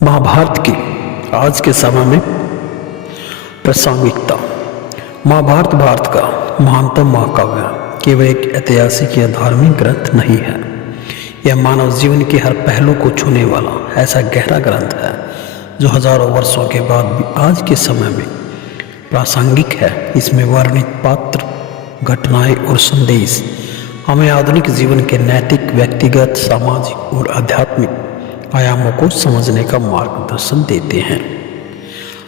महाभारत की आज के समय में प्रासंगिकता। महाभारत भारत का महानतम महाकाव्य केवल एक ऐतिहासिक या धार्मिक ग्रंथ नहीं है। यह मानव जीवन के हर पहलू को छूने वाला ऐसा गहरा ग्रंथ है जो हजारों वर्षों के बाद भी आज के समय में प्रासंगिक है। इसमें वर्णित पात्र, घटनाएं और संदेश हमें आधुनिक जीवन के नैतिक, व्यक्तिगत, सामाजिक और आध्यात्मिक आयामों को समझने का मार्गदर्शन देते हैं।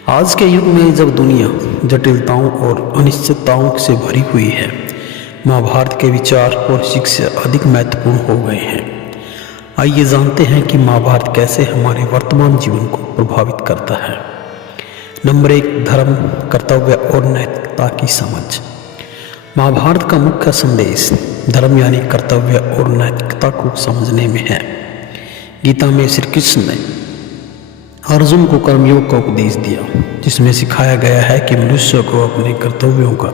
आज के युग में जब दुनिया जटिलताओं और अनिश्चितताओं से भरी हुई है, महाभारत के विचार और शिक्षा अधिक महत्वपूर्ण हो गए हैं। आइए जानते हैं कि महाभारत कैसे हमारे वर्तमान जीवन को प्रभावित करता है। नंबर 1, धर्म, कर्तव्य और नैतिकता की समझ। महाभारत का मुख्य संदेश धर्म यानी कर्तव्य और नैतिकता को समझने में है। गीता में श्री कृष्ण ने अर्जुन को कर्मयोग का उपदेश दिया, जिसमें सिखाया गया है कि मनुष्य को अपने कर्तव्यों का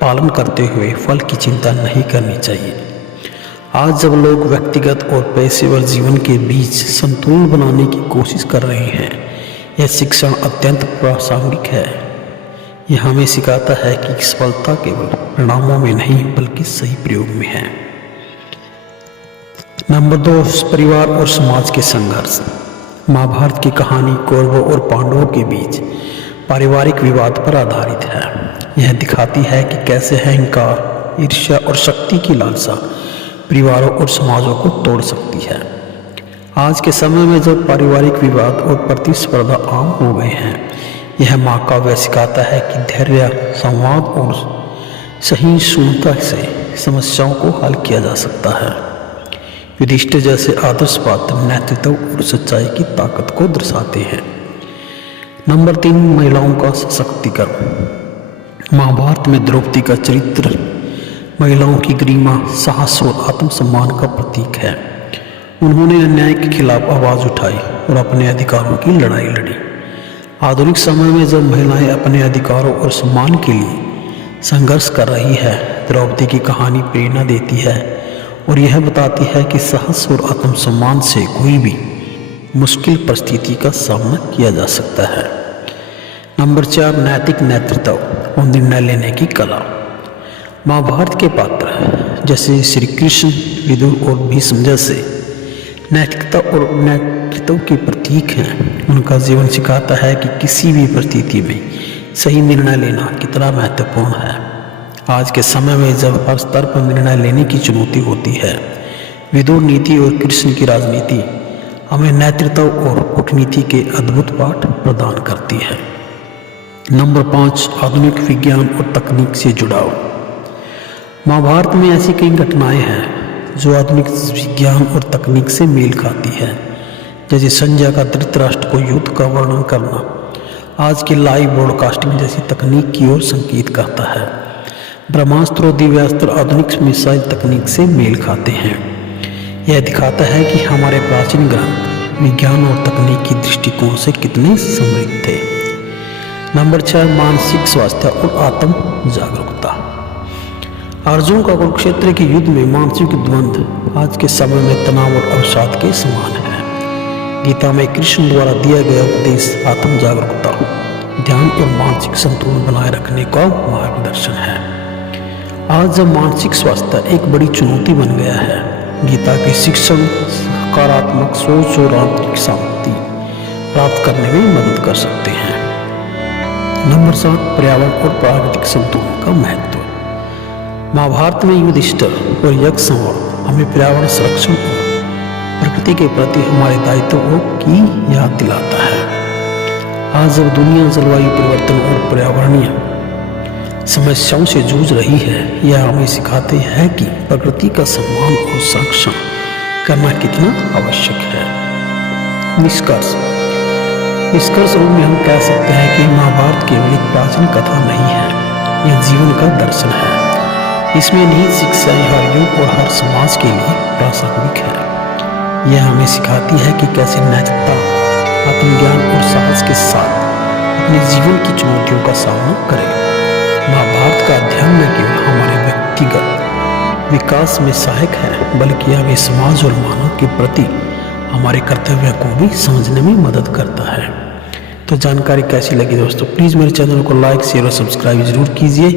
पालन करते हुए फल की चिंता नहीं करनी चाहिए। आज जब लोग व्यक्तिगत और पेशेवर जीवन के बीच संतुलन बनाने की कोशिश कर रहे हैं, यह शिक्षण अत्यंत प्रासंगिक है। यह हमें सिखाता है कि सफलता केवल परिणामों में नहीं बल्कि सही प्रयोग में है। नंबर 2, परिवार और समाज के संघर्ष। महाभारत की कहानी कौरवों और पांडवों के बीच पारिवारिक विवाद पर आधारित है। यह दिखाती है कि कैसे अहंकार, ईर्ष्या और शक्ति की लालसा परिवारों और समाजों को तोड़ सकती है। आज के समय में जब पारिवारिक विवाद और प्रतिस्पर्धा आम हो गए हैं, यह महाकाव्य सिखाता है कि धैर्य, संवाद और सहिष्णुता से समस्याओं को हल किया जा सकता है। युधिष्ठिर जैसे आदर्श पात्र नेतृत्व और सच्चाई की ताकत को दर्शाते हैं। नंबर 3, महिलाओं का सशक्तिकरण। महाभारत में द्रौपदी का चरित्र महिलाओं की गरिमा, साहस और आत्मसम्मान का प्रतीक है। उन्होंने अन्याय के खिलाफ आवाज उठाई और अपने अधिकारों की लड़ाई लड़ी। आधुनिक समय में जब महिलाएं अपने अधिकारों और सम्मान के लिए संघर्ष कर रही है, द्रौपदी की कहानी प्रेरणा देती है और यह बताती है कि साहस और आत्मसम्मान से कोई भी मुश्किल परिस्थिति का सामना किया जा सकता है। नंबर 4, नैतिक नेतृत्व और निर्णय लेने की कला। महाभारत के पात्र जैसे श्री कृष्ण, विदुर और भीष्म जैसे नैतिकता और नेतृत्व के प्रतीक हैं। उनका जीवन सिखाता है कि किसी भी परिस्थिति में सही निर्णय लेना कितना महत्वपूर्ण है। आज के समय में जब हर स्तर पर निर्णय लेने की चुनौती होती है, विदुर नीति और कृष्ण की राजनीति हमें नेतृत्व और कूटनीति के अद्भुत पाठ प्रदान करती है। नंबर 5, आधुनिक विज्ञान और तकनीक से जुड़ाव। महाभारत में ऐसी कई घटनाएं हैं जो आधुनिक विज्ञान और तकनीक से मेल खाती है, जैसे संजय का धृतराष्ट्र को युद्ध का वर्णन करना आज की लाइव ब्रॉडकास्टिंग जैसी तकनीक की ओर संकेत करता है। ब्रह्मास्त्र और दिव्यास्त्र आधुनिक मिसाइल तकनीक से मेल खाते हैं। यह दिखाता है कि हमारे प्राचीन ग्रंथ विज्ञान और तकनीक की दृष्टिकोण से कितने समृद्ध थे। नंबर 6, मानसिक स्वास्थ्य और आत्म जागरूकता। अर्जुन का कुरुक्षेत्र के युद्ध में मानसिक द्वंद्व आज के समय में तनाव और अवसाद के समान है। गीता में कृष्ण द्वारा दिया गया उपदेश आत्म जागरूकता, ध्यान और मानसिक संतुलन बनाए रखने का मार्गदर्शन है। आज जब मानसिक स्वास्थ्य एक बड़ी चुनौती बन गया है, गीता के शिक्षण सकारात्मक सोच और आंतरिक शांति प्राप्त करने में मदद कर सकते हैं। नंबर 7, पर्यावरण और प्राकृतिक संतुलन का महत्व। महाभारत में युधिष्ठिर और यज्ञ संवाद हमें पर्यावरण संरक्षण और प्रकृति के प्रति हमारे दायित्वों की याद दिलाता है। आज जब दुनिया जलवायु परिवर्तन और पर्यावरणीय समस्याओं से जूझ रही है, यह हमें सिखाते हैं कि प्रकृति का सम्मान और संरक्षण करना कितना आवश्यक है। निष्कर्ष रूप में हम कह सकते हैं कि महाभारत केवल एक प्राचीन कथा नहीं है, यह जीवन का दर्शन है। इसमें निहित शिक्षाएं हर युग और हर समाज के लिए प्रासंगिक है। यह हमें सिखाती है कि कैसे नैतिकता, आत्मज्ञान और साहस के साथ अपने जीवन की चुनौतियों का सामना करें। महाभारत का अध्ययन न केवल हमारे व्यक्तिगत विकास में सहायक है, बल्कि हमें समाज और मानव के प्रति हमारे कर्तव्य को भी समझने में मदद करता है। तो जानकारी कैसी लगी दोस्तों, प्लीज़ मेरे चैनल को लाइक शेयर और सब्सक्राइब जरूर कीजिए।